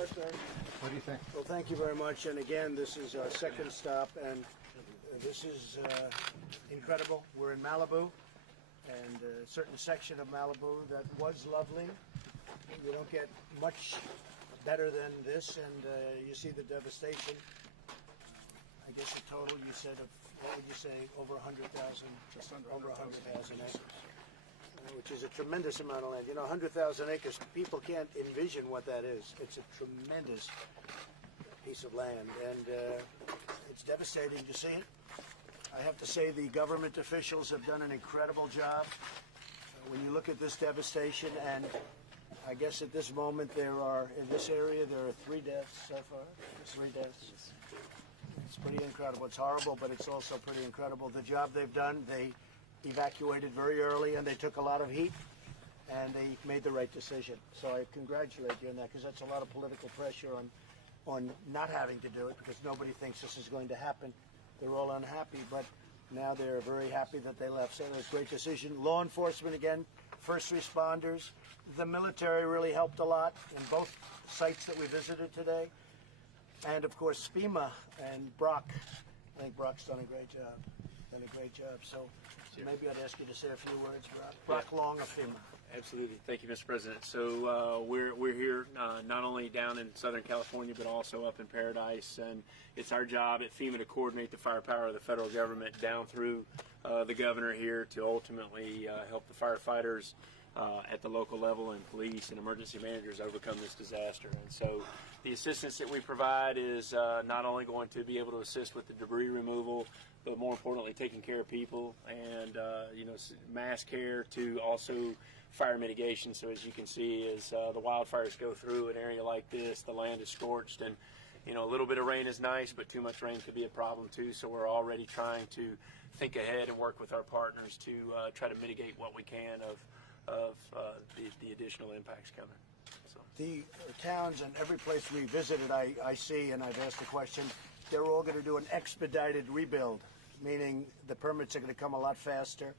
Arthur. What do you think? Well, thank you very much. And again, this is our second stop, and this is incredible. We're in Malibu, and a certain section of Malibu that was lovely. You don't get much better than this, and you see the devastation. I guess the total you said of, what would you say, over 100,000? Just under 100,000 acres. Which is a tremendous amount of land. You know, 100,000 acres, people can't envision what that is. It's a tremendous piece of land, and it's devastating to see it. I have to say the government officials have done an incredible job. When you look at this devastation, and I guess at this moment there are, in this area, there are 3 deaths so far. 3 deaths. It's pretty incredible. It's horrible, but it's also pretty incredible. The job they've done, they evacuated very early, and they took a lot of heat, and they made the right decision. So I congratulate you on that, because that's a lot of political pressure on not having to do it, because nobody thinks this is going to happen. They're all unhappy, but now they're very happy that they left. So it was a great decision. Law enforcement again, first responders, the military really helped a lot in both sites that we visited today, and of course FEMA and Brock. I think Brock's done a great job. So maybe I'd ask you to say a few words, Brock. Brock Long of FEMA. Absolutely. Thank you, Mr. President. So we're here not only down in Southern California, but also up in Paradise, and it's our job at FEMA to coordinate the firepower of the federal government down through the governor here to ultimately help the firefighters at the local level and police and emergency managers overcome this disaster. And so the assistance that we provide is not only going to be able to assist with the debris removal, but more importantly taking care of people, and mass care to also fire mitigation. So as you can see, as the wildfires go through an area like this, the land is scorched, and a little bit of rain is nice, but too much rain could be a problem too. So we're already trying to think ahead and work with our partners to try to mitigate what we can of the additional impacts coming. So the towns and every place we visited, I see, and I've asked the question, they're all going to do an expedited rebuild, meaning the permits are going to come a lot faster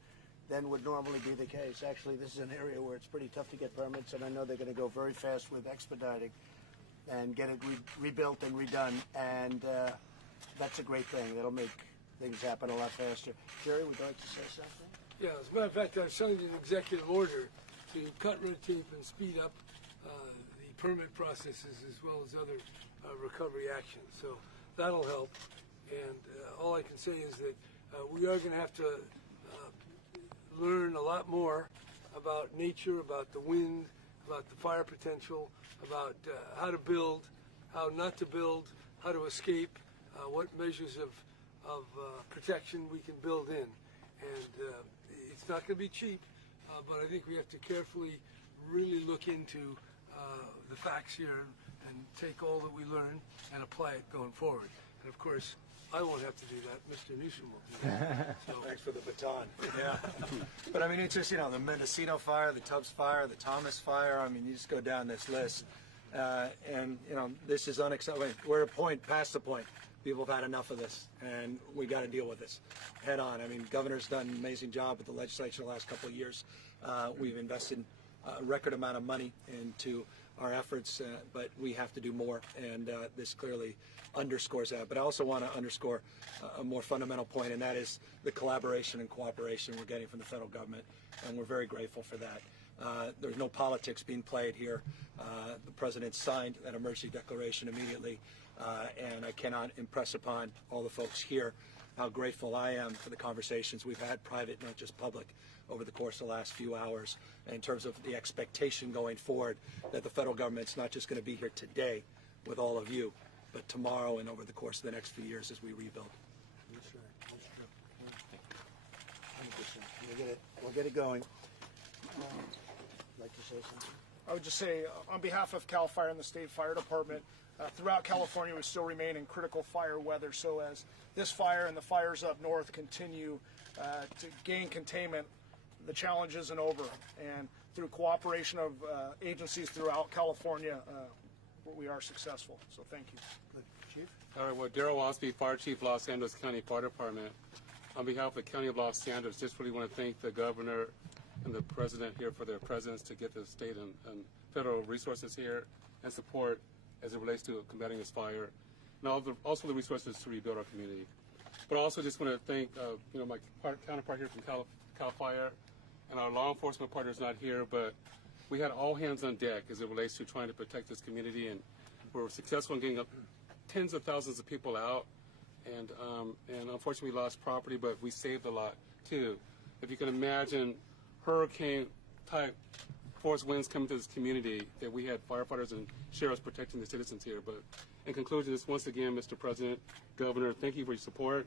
than would normally be the case. Actually, this is an area where it's pretty tough to get permits, and I know they're going to go very fast with expediting and get it rebuilt and redone, and that's a great thing. That'll make things happen a lot faster. Jerry, would you like to say something? Yeah, as a matter of fact, I've signed an executive order to cut red tape and speed up the permit processes as well as other recovery actions. So that'll help. And all I can say is that we are going to have to learn a lot more about nature, about the wind, about the fire potential, about how to build, how not to build, how to escape, what measures of protection we can build in. And it's not going to be cheap, but I think we have to carefully really look into the facts here and take all that we learn and apply it going forward. And of course, I won't have to do that. Mr. Newsom will do that. So, thanks for the baton. Yeah. But I mean, it's just, the Mendocino fire, the Tubbs fire, the Thomas fire. I mean, you just go down this list. And, this is unacceptable. We're past the point. People have had enough of this, and we got to deal with this head on. I mean, governor's done an amazing job with the legislature the last couple of years. We've invested a record amount of money into our efforts, but we have to do more, and this clearly underscores that. But I also want to underscore a more fundamental point, and that is the collaboration and cooperation we're getting from the federal government, and we're very grateful for that. There's no politics being played here. The president signed that emergency declaration immediately, and I cannot impress upon all the folks here how grateful I am for the conversations we've had, private, not just public, over the course of the last few hours, in terms of the expectation going forward that the federal government's not just going to be here today with all of you, but tomorrow and over the course of the next few years as we rebuild. That's right. That's true. 100%. We'll get it going. Like to say something? I would just say, on behalf of CAL FIRE and the State Fire Department, throughout California we still remain in critical fire weather. So as this fire and the fires up north continue to gain containment, the challenge isn't over. And through cooperation of agencies throughout California, we are successful. So thank you. Good. Chief? All right, well, Darrell Osby, Fire Chief, Los Angeles County Fire Department. On behalf of the County of Los Angeles, just really want to thank the Governor and the President here for their presence to get the state and federal resources here and support as it relates to combating this fire, and also the resources to rebuild our community. But I also just want to thank my counterpart here from Cal Fire, and our law enforcement partners not here, but we had all hands on deck as it relates to trying to protect this community, and we were successful in getting up tens of thousands of people out, and unfortunately we lost property, but we saved a lot too. If you can imagine hurricane type force winds coming to this community, that we had firefighters and sheriffs protecting the citizens here. But in conclusion, just once again, Mr. President, Governor, thank you for your support,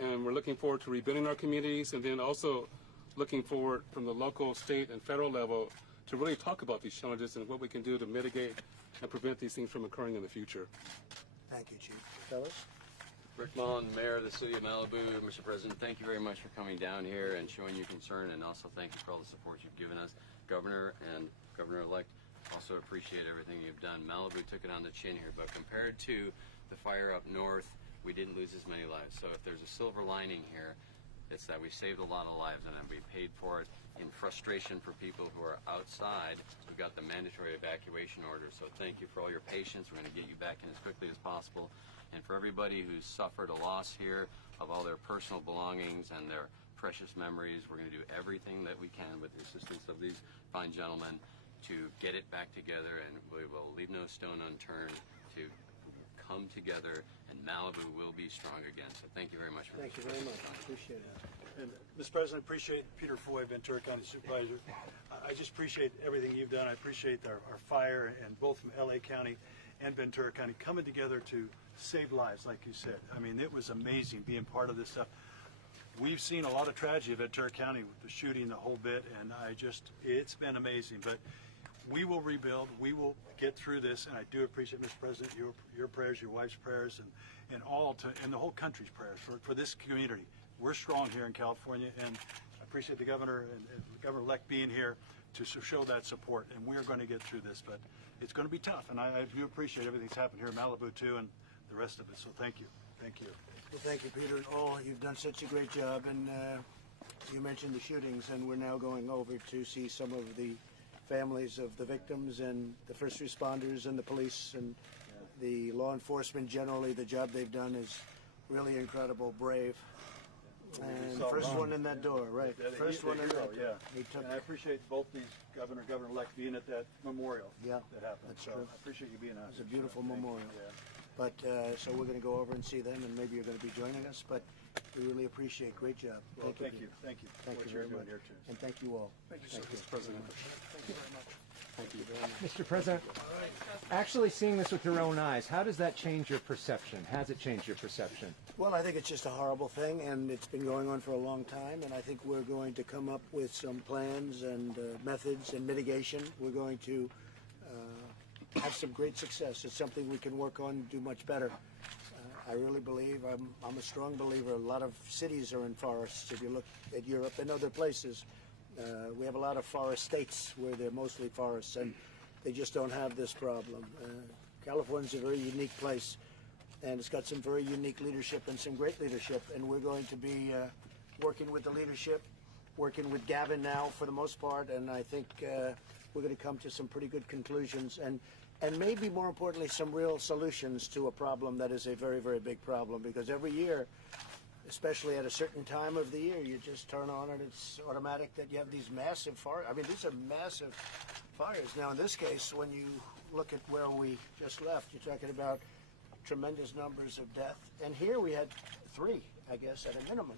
and we're looking forward to rebuilding our communities, and then also looking forward from the local, state, and federal level to really talk about these challenges and what we can do to mitigate and prevent these things from occurring in the future. Thank you, Chief. Fellas? Rick Mullen, Mayor of the City of Malibu. Mr. President, thank you very much for coming down here and showing your concern, and also thank you for all the support you've given us. Governor and Governor-elect, also appreciate everything you've done. Malibu took it on the chin here, but compared to the fire up north, we didn't lose as many lives. So if there's a silver lining here, it's that we saved a lot of lives, and then we paid for it in frustration for people who are outside. We got the mandatory evacuation order. So thank you for all your patience. We're going to get you back in as quickly as possible. And for everybody who's suffered a loss here of all their personal belongings and their precious memories, we're going to do everything that we can with the assistance of these fine gentlemen to get it back together, and we will leave no stone unturned to come together, and Malibu will be strong again. So thank you very much for Thank you very much. Appreciate it. And Mr. President, I appreciate Peter Foy, Ventura County Supervisor. I just appreciate everything you've done. I appreciate our fire, and both from LA County and Ventura County coming together to save lives, like you said. I mean, it was amazing being part of this stuff. We've seen a lot of tragedy in Ventura County with the shooting, the whole bit, and it's been amazing. But we will rebuild. We will get through this, and I do appreciate, Mr. President, your prayers, your wife's prayers, and the whole country's prayers for this community. We're strong here in California, and I appreciate the governor and the governor-elect being here to show that support, and we're going to get through this. But it's going to be tough, and I do appreciate everything that's happened here in Malibu too, and the rest of it. So thank you. Thank you. Well, thank you, Peter, and all. You've done such a great job, and you mentioned the shootings, and we're now going over to see some of the families of the victims and the first responders and the police and the law enforcement generally. The job they've done is really incredible, brave. And first one in that door, right? First one in that door. Yeah. He took. And I appreciate both these governor-elect being at that memorial. Yeah, that happened. that's so true. I appreciate you being out. It's a beautiful memorial. Yeah. But so we're going to go over and see them, and maybe you're going to be joining us. But we really appreciate. Great job. Well, thank you. Peter. Thank you. Thank What you you're very doing much. here too. And thank you all. Thank you, sir. Mr. President. Thank you very much. Thank you very much. Mr. President, actually seeing this with your own eyes, how does that change your perception? Has it changed your perception? Well, I think it's just a horrible thing, and it's been going on for a long time, and I think we're going to come up with some plans and methods and mitigation. We're going to have some great success. It's something we can work on and do much better. I really believe, I'm a strong believer, a lot of cities are in forests. If you look at Europe and other places, we have a lot of forest states where they're mostly forests, and they just don't have this problem. California's a very unique place, and it's got some very unique leadership and some great leadership, and we're going to be working with the leadership, working with Gavin now for the most part, and I think we're going to come to some pretty good conclusions, and maybe more importantly, some real solutions to a problem that is a very, very big problem, because every year, especially at a certain time of the year, you just turn on and it's automatic that you have these massive fires. I mean, these are massive fires. Now, in this case, when you look at where we just left, you're talking about tremendous numbers of death. And here we had 3, I guess, at a minimum.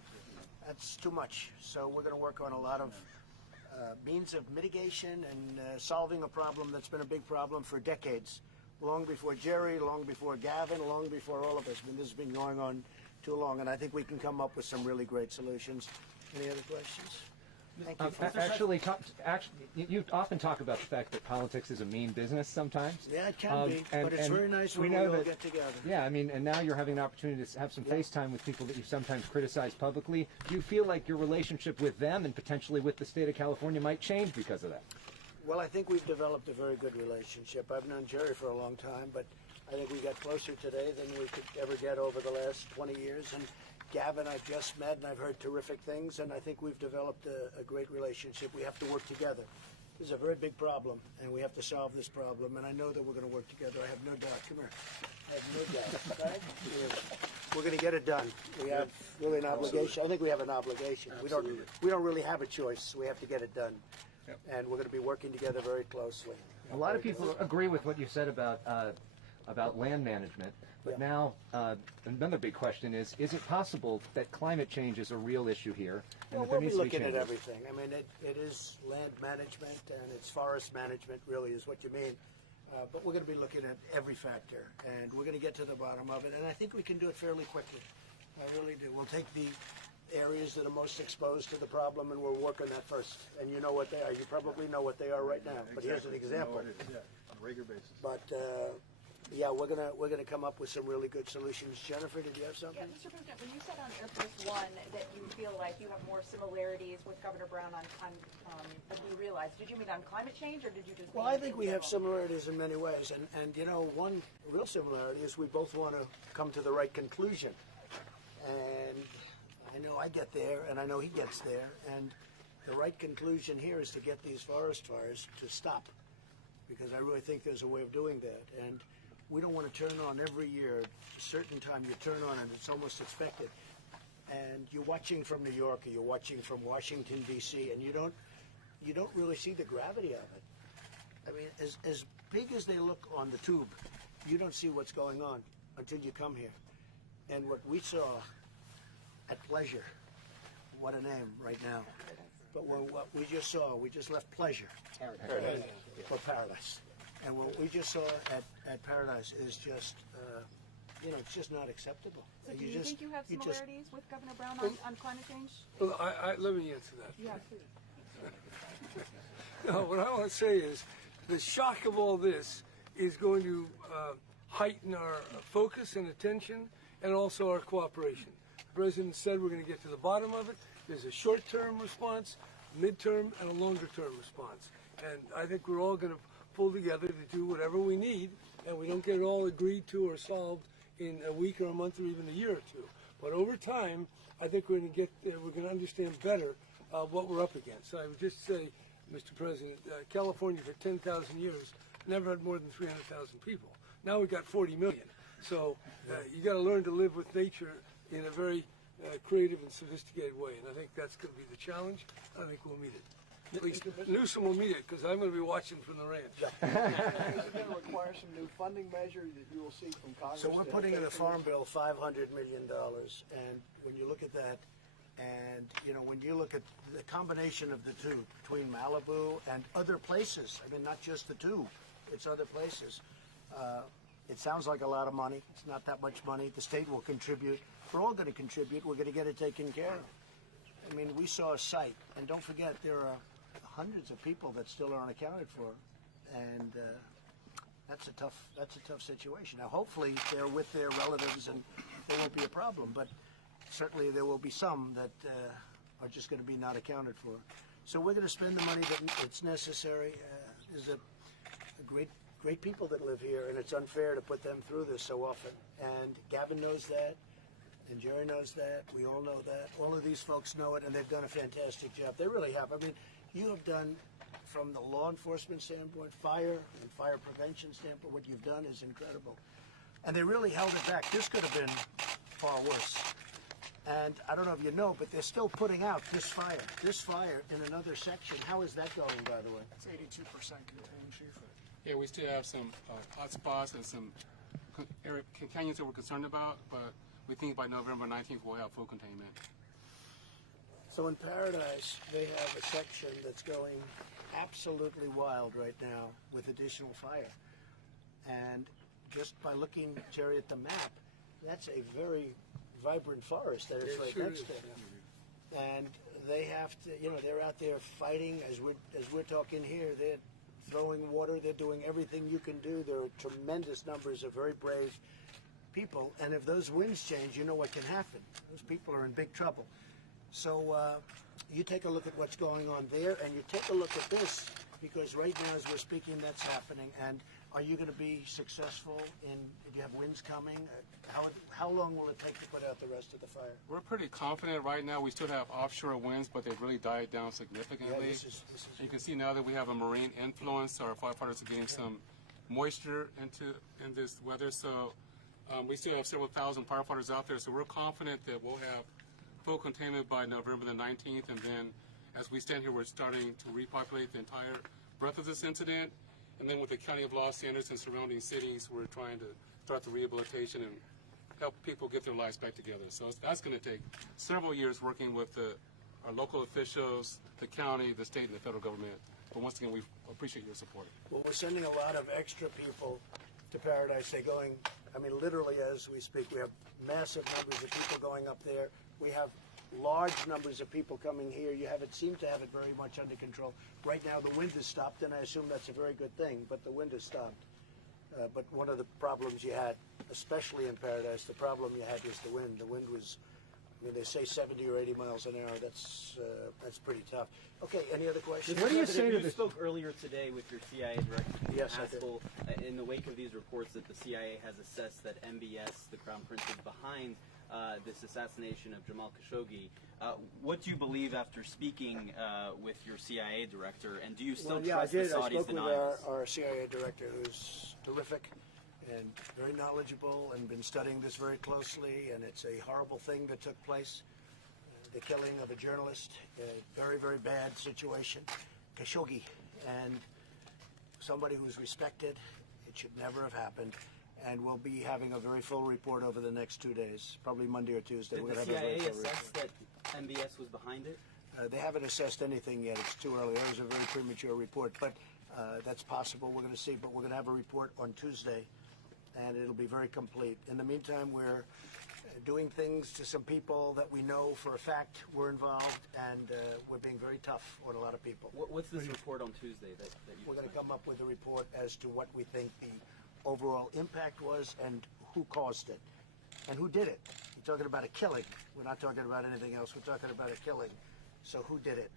That's too much. So we're going to work on a lot of means of mitigation and solving a problem that's been a big problem for decades. Long before Jerry, long before Gavin, long before all of us. I mean, this has been going on too long, and I think we can come up with some really great solutions. Any other questions? Thank you. You often talk about the fact that politics is a mean business sometimes. Yeah, it can be, but it's very nice when we all get together. Yeah, I mean, and now you're having an opportunity to have some FaceTime with people that you sometimes criticize publicly. Do you feel like your relationship with them and potentially with the state of California might change because of that? Well, I think we've developed a very good relationship. I've known Jerry for a long time, but I think we got closer today than we could ever get over the last 20 years. And Gavin, I've just met, and I've heard terrific things, and I think we've developed a great relationship. We have to work together. This is a very big problem, and we have to solve this problem, and I know that we're going to work together. I have no doubt. Come here. I have no doubt. Right? We're going to get it done. We have really an obligation. I think we have an obligation. We don't really have a choice. We have to get it done. Yep. And we're going to be working together very closely. A lot of people agree with what you said about land management, but now another big question is it possible that climate change is a real issue here? And Well, that there we'll be needs to be looking at changes? everything. I mean, it is land management and it's forest management, really, is what you mean. But we're going to be looking at every factor, and we're going to get to the bottom of it. And I think we can do it fairly quickly. I really do. We'll take the areas that are most exposed to the problem, and we'll work on that first. And you know what they are. You probably know what they are right now. But here's an example. Yeah, on a regular basis. But yeah, we're gonna come up with some really good solutions. Jennifer, did you have something? Yeah, Mr. President, when you said on Air Force One that you feel like you have more similarities with Governor Brown than you realize, did you mean on climate change, or did you just? Well, mean I think in we have general? similarities in many ways, and you know, one real similarity is we both want to come to the right conclusion. And I know I get there, and I know he gets there, and the right conclusion here is to get these forest fires to stop, because I really think there's a way of doing that. And we don't want to turn on every year. A certain time you turn on, and it's almost expected. And you're watching from New York, or you're watching from Washington D.C., and you don't really see the gravity of it. I mean, as big as they look on the tube, you don't see what's going on until you come here. And what we saw at Pleasure, what a name right now. But what we just saw, we just left Pleasure for Paradise. And what we just saw at Paradise is just, you know, it's just not acceptable. So do you think you have similarities with Governor Brown on climate change? Well, let me answer that. Yeah, please. No, what I want to say is the shock of all this is going to heighten our focus and attention and also our cooperation. The President said we're going to get to the bottom of it. There's a short-term response, mid-term, and a longer-term response. And I think we're all going to pull together to do whatever we need, and we don't get it all agreed to or solved in a week or a month or even a year or two. But over time, I think we're going to get there. We're going to understand better what we're up against. I would just say, Mr. President, California for 10,000 years never had more than 300,000 people. Now we've got 40 million. So you got to learn to live with nature in a very creative and sophisticated way, and I think that's going to be the challenge. I think we'll meet it. At least Newsom will meet it, because I'm going to be watching from the ranch. Is it going to require some new funding measure that you will see from Congress? So we're putting in the Farm Bill $500 million, and when you look at that, and you know, when you look at the combination of the two, between Malibu and other places, I mean, not just the two, it's other places. It sounds like a lot of money. It's not that much money. The state will contribute. We're all going to contribute. We're going to get it taken care of. I mean, we saw a site, and don't forget, there are hundreds of people that still aren't accounted for, and that's a tough situation. Now, hopefully, they're with their relatives, and there won't be a problem. But certainly, there will be some that are just going to be not accounted for. So we're going to spend the money that it's necessary. There's a great people that live here, and it's unfair to put them through this so often. And Gavin knows that. And Jerry knows that. We all know that. All of these folks know it, and they've done a fantastic job. They really have. I mean, you have done, from the law enforcement standpoint, fire and fire prevention standpoint, what you've done is incredible. And they really held it back. This could have been far worse. And I don't know if you know, but they're still putting out this fire in another section. How is that going, by the way? It's 82% contained, Chief. Yeah, we still have some hot spots and some canyons that we're concerned about, but we think by November 19th we'll have full containment. So in Paradise, they have a section that's going absolutely wild right now with additional fire. And just by looking, Jerry, at the map, that's a very vibrant forest that is right next to it. And they have to, you know, they're out there fighting as we're talking here. They're throwing water. They're doing everything you can do. There are tremendous numbers of very brave people. And if those winds change, you know what can happen. Those people are in big trouble. So you take a look at what's going on there, and you take a look at this. Because right now, as we're speaking, that's happening. And are you going to be successful in? Do you have winds coming? How long will it take to put out the rest of the fire? We're pretty confident right now. We still have offshore winds, but they've really died down significantly. Yeah, this is You can see now that we have a marine influence. Our firefighters are getting some moisture in this weather, so we still have several thousand firefighters out there. So we're confident that we'll have full containment by November the 19th, and then as we stand here, we're starting to repopulate the entire breadth of this incident. And then with the County of Los Angeles and surrounding cities, we're trying to start the rehabilitation and help people get their lives back together. So that's going to take several years working with our local officials, the county, the state, and the federal government. But once again, we appreciate your support. Well, we're sending a lot of extra people to Paradise. They're going, I mean, literally as we speak, we have massive numbers of people going up there. We have large numbers of people coming here. You haven't seemed to have it very much under control. Right now, the wind has stopped, and I assume that's a very good thing, but the wind has stopped. But one of the problems you had, especially in Paradise, the problem you had was the wind. The wind was, I mean, they say 70 or 80 miles an hour. That's pretty tough. Okay, any other questions? What do you say to You this? spoke earlier today with your CIA director, Yes, I did. Haskell, in the wake of these reports that the CIA has assessed that MBS, the Crown Prince, is behind this assassination of Jamal Khashoggi. What do you believe after speaking with your CIA director, and do you still Well, yeah, I trust the did. I Saudis' spoke with denials? our CIA director, who's terrific and very knowledgeable and been studying this very closely, and it's a horrible thing that took place. The killing of a journalist, a very, very bad situation. Khashoggi, and somebody who's respected. It should never have happened. And we'll be having a very full report over the next 2 days, probably Monday or Tuesday. Did We're the gonna have a very CIA full assess report. that MBS was behind it? They haven't assessed anything yet. It's too early. That was a very premature report, but that's possible. We're going to see, but we're going to have a report on Tuesday, and it'll be very complete. In the meantime, we're doing things to some people that we know for a fact were involved, and we're being very tough on a lot of people. What's this report on Tuesday that you We're going to just come up with a report as to what we think the overall impact was and who caused it and who did it. You're talking about a killing. We're not talking about anything else. We're talking about a killing. So who did it?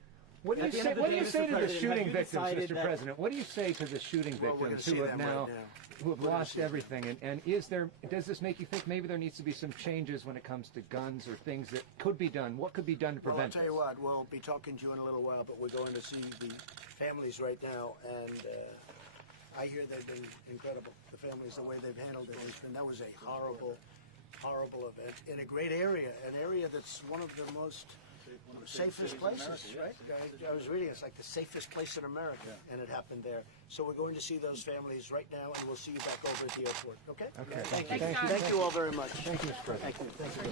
What do you At the end say? of the What do day, you Mr. say to the President, have shooting you victims, decided Mr. that- President? What do you say to the shooting Well, we're victims gonna who see have them now, right now. who have We're gonna lost see them. everything? And does this make you think maybe there needs to be some changes when it comes to guns or things that could be done? What could be done to Well, I'll prevent tell you this? what, we'll be talking to you in a little while, but we're going to see the families right now, and I hear they've been incredible. The families, the way they've handled it, that was a horrible, horrible event in a great area, an area that's one of the most safest places, right? I was reading, it's like the safest place in America, and it happened there. So we're going to see those families right now, and we'll see you back over at the airport, okay? Okay. Thank you. Thank you. Thank you all very much. Thank you, Mr. President. Thank you.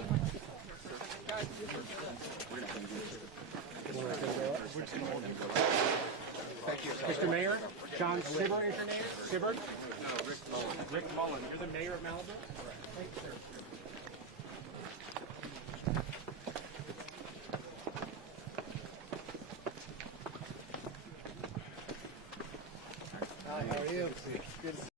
Mr. Mayor, John Sibbert is your name? Sibbert? No, Rick Mullen. Rick Mullen. You're the mayor of Malibu? Thank you, sir. Hi, how are you? Good.